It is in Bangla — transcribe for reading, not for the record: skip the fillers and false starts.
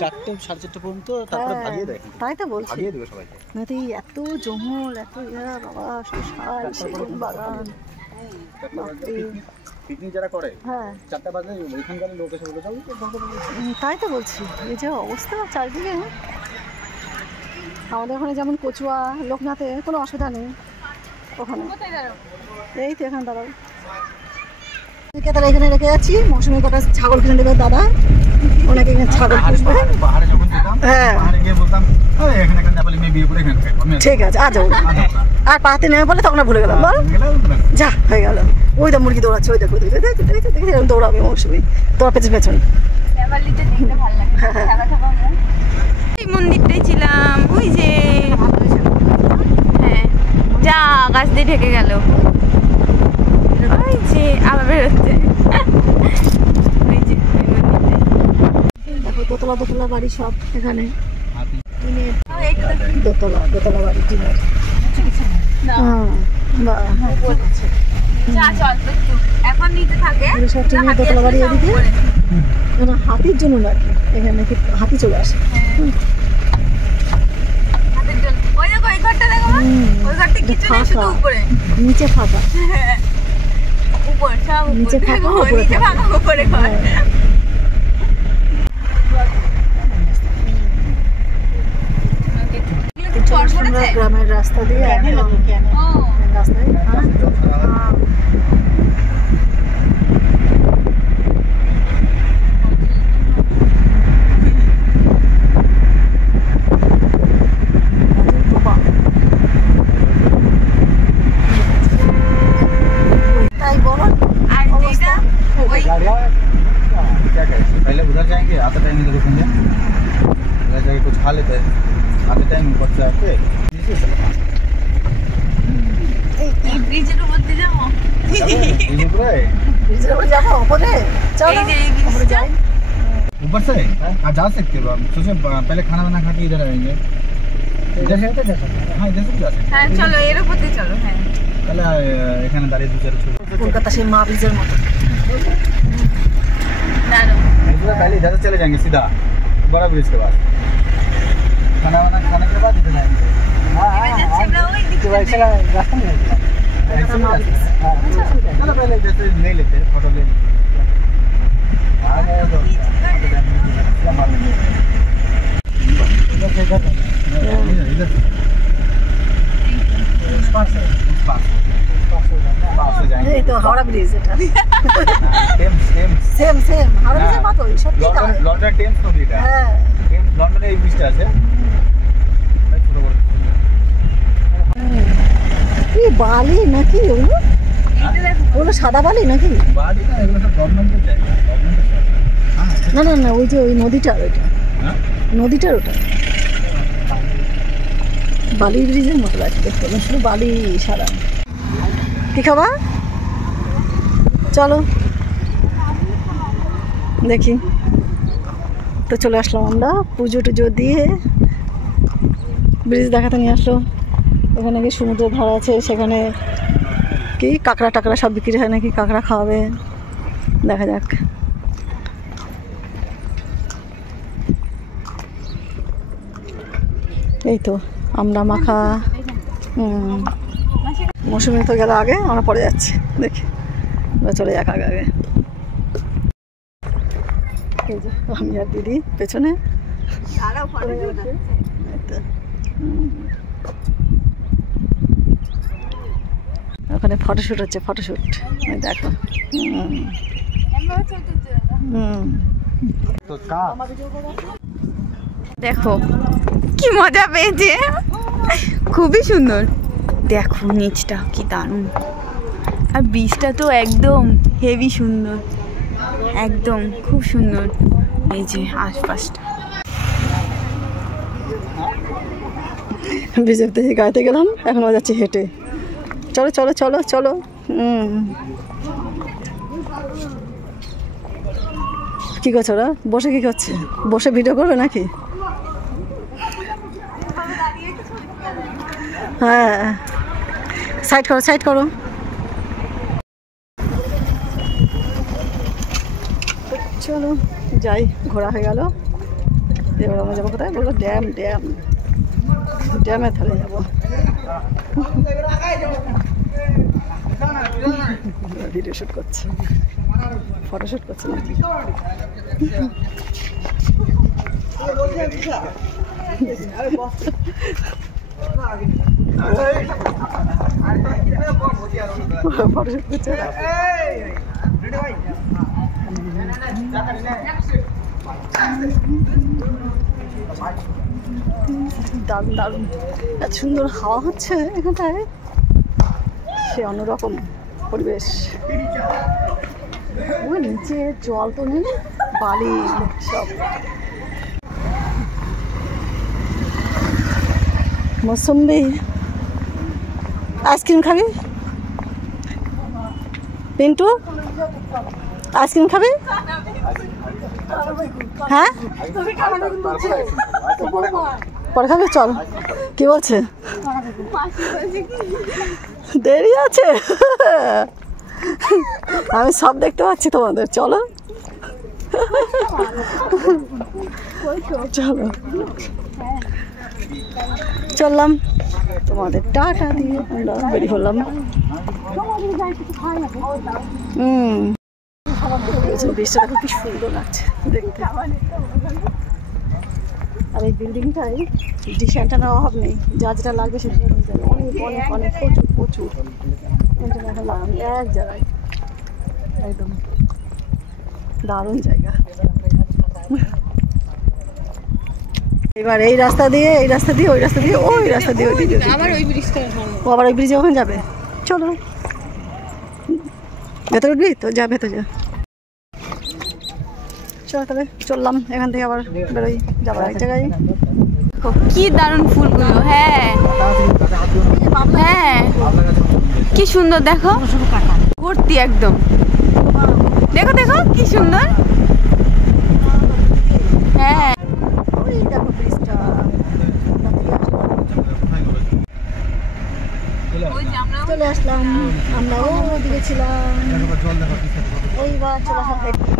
4টে 4:30 পর্যন্ত, তারপরে ভাগিয়ে দেয়। তাই তো বলছি, ভাগিয়ে দেবে সবাইকে। না তো এত জঙ্গল, এত বাবা শাল সেগুন বাগান। পিকনিক যারা করে, হ্যাঁ 4টা বাজে এখানকার লোক এসে বলে যাবে। তাই তো বলছি, এই যে অবস্থা চারদিকে। আমাদের ওখানে যেমন কচুয়া, লোকনাথে কোনো অসুবিধা নেই। ওখানে এই তো এখানে দাঁড়াও, তারা এখানে রেখে যাচ্ছি। মৌসুমি কটা ছাগল কিনে দেবে দাদা, ওনাকে এখানে ছাগল পুষবে। পাহাড়ে যখন যেতাম, হ্যাঁ পাহাড়ে গিয়ে বলতাম এখানে নেপালি মেয়ে বিয়ে করে এখানে থাকবো। ঠিক আছে, আজ যাবো। আর পাহাড়তে নেমে বলে তখন ভুলে গেলাম, বল যা হয়ে গেল। ওই তো মুরগি দৌড়াচ্ছে, ওই দেখো দেখি দৌড়াবে মৌসুমি, তোমার পেছন পেছন। এই মন্দিরটাই ছিলাম, ওই যে হ্যাঁ যা গাছ দিয়ে ঢেকে গেল, ওই যে আবার বেরোচ্ছে। ওই যে দেখো দোতলা দোতলা বাড়ি সব এখানে, দোতলা দোতলা বাড়ি টিনের। এখন নিচে থাকে সব টিনের দোতলা বাড়ি। এদিকে হাতির জন্য না, এখানে নাকি হাতি চলে আসে। নিচে ফাঁকা, নিচে ফাঁকা উপরে গ্রামের রাস্তা দিয়ে রাস্তায় पहले उधर जाएंगे, आते टाइम इधर रुकेंगे, उधर जाके कुछ खा लेते हैं, आते टाइम ऊपर से आके ব্রিজের উপর দিয়ে যাবো, ऊपर से आप जा सकते हो। सोचे पहले खाना वाना खा के इधर आएंगे, इधर से हाँ इधर से जा सकते। হ্যাঁ চলো এর উপর দিয়ে চলো। হ্যাঁ তাহলে এখানে দাঁড়িয়ে দু চার ছবি। কলকাতা সেই মা ব্রিজের মতো। पहले इधर से चले जाएंगे सीधा बड़ा ब्रिज के बाद, खाना वाना खाने के बाद इधर आएंगे। रास्ता नहीं है, चलो पहले इधर से ले लेते हैं, फोटो ले लेते हैं। এই তো হাওড়া ব্রিজ, এটা সেম সেম হাওড়া ব্রিজের মতো সত্যি তাই। লন্ডন টেমস নদী, এটা হ্যাঁ টেমস লন্ডনে এই ব্রিজটা আছে। কি বালি নাকি ওগুলো? ওগুলো সাদা বালি নাকি? বালি না, এগুলো সব গভর্নমেন্টের জায়গা, গভর্নমেন্টের। না না না, ওই যে ওই নদীটার, ওইটা নদীটার ওটা বালি ব্রিজের মতো লাগছে দেখতে, শুধু বালি সাদা। কি খাবা? চলো দেখি। তো চলে আসলাম আমরা, পুজো টুজো দিয়ে ব্রিজ দেখাতে নিয়ে আসলো। এখানে কি সমুদ্রের ধার আছে, সেখানে কি কাঁকড়া টাকড়া সব বিক্রি হয় নাকি, কাঁকড়া খাওয়াবে, দেখা যাক। এই তো আমরা মাখা। মৌসুমি তো গেল আগে, আমরা পরে যাচ্ছি, দেখি চলে যাক আগে আগে। এই যে আমি আর দিদি পেছনে, ওখানে ফটোশ্যুট হচ্ছে, ফটোশ্যুট দেখো। দেখো কি মজা পেয়েছে, খুবই সুন্দর। দেখো নিচটা কি দারুণ, আর ব্রিজটা তো একদম হেভি সুন্দর, একদম খুব সুন্দর। এই যে আশপাশটা ব্রিজের থেকে গাড়িতে গেলাম, এখন যাচ্ছি হেঁটে। চলো চলো চলো চলো। কি করছো ওরা? বসে কি করছে? বসে ভিডিও করবে নাকি? হ্যাঁ সাইড করো সাইড করো। চলো যাই, ঘোরা হয়ে গেল। এবার আমরা যাবো কোথায় বললো? ড্যাম। ড্যামের ধারে যাবো। ভিডিও শ্যুট করছে, ফটোশ্যুট করছে নাকি? ফটোশ্যুট করছে। দারুণ দারুণ, এত সুন্দর হাওয়া হচ্ছে এখানটায়, সে অন্যরকম পরিবেশ। ওই নিচে জল তো নেই, বালি সব। মৌসুম্বি, আইসক্রিম খাবি? পিন্টু আইসক্রিম খাবি? হ্যাঁ পরে খাবি? চল। কি বলছে? দেরি আছে, আমি সব দেখতে পাচ্ছি তোমাদের। চলো চলো, চললাম তোমাদের টাটা দিয়ে আমরা বেরিয়ে পড়লাম। বৃষ্টিটা দেখো কি সুন্দর লাগছে দেখতে। আর এই বিল্ডিংটায় ডিশ অ্যান্টেনার অভাব নেই, যা যেটা লাগবে সেটা নিয়ে যাবে। অনেক অনেক অনেক প্রচুর অ্যান্টেনা লাগানো এক জায়গায়, একদম দারুণ জায়গা। এবার এই রাস্তা দিয়ে ওই রাস্তা দিয়ে ওই রাস্তা দিয়ে আবার ওই ব্রিজে ওখানে যাবে। চলো ভেতরে উঠবি তো? যা ভেতরে যা। চল তাহলে চললাম এখান থেকে, আবার বেরোই, যাবো এক জায়গায়। কি দারুণ ফুলগুলো। হ্যাঁ হ্যাঁ, কি সুন্দর দেখো, ভর্তি একদম। দেখো দেখো কি সুন্দর। হ্যাঁ দেখো ব্রিজটা, চলে আসলাম। আমরা ওদিকে ছিলাম, এইবার চলে আসলাম।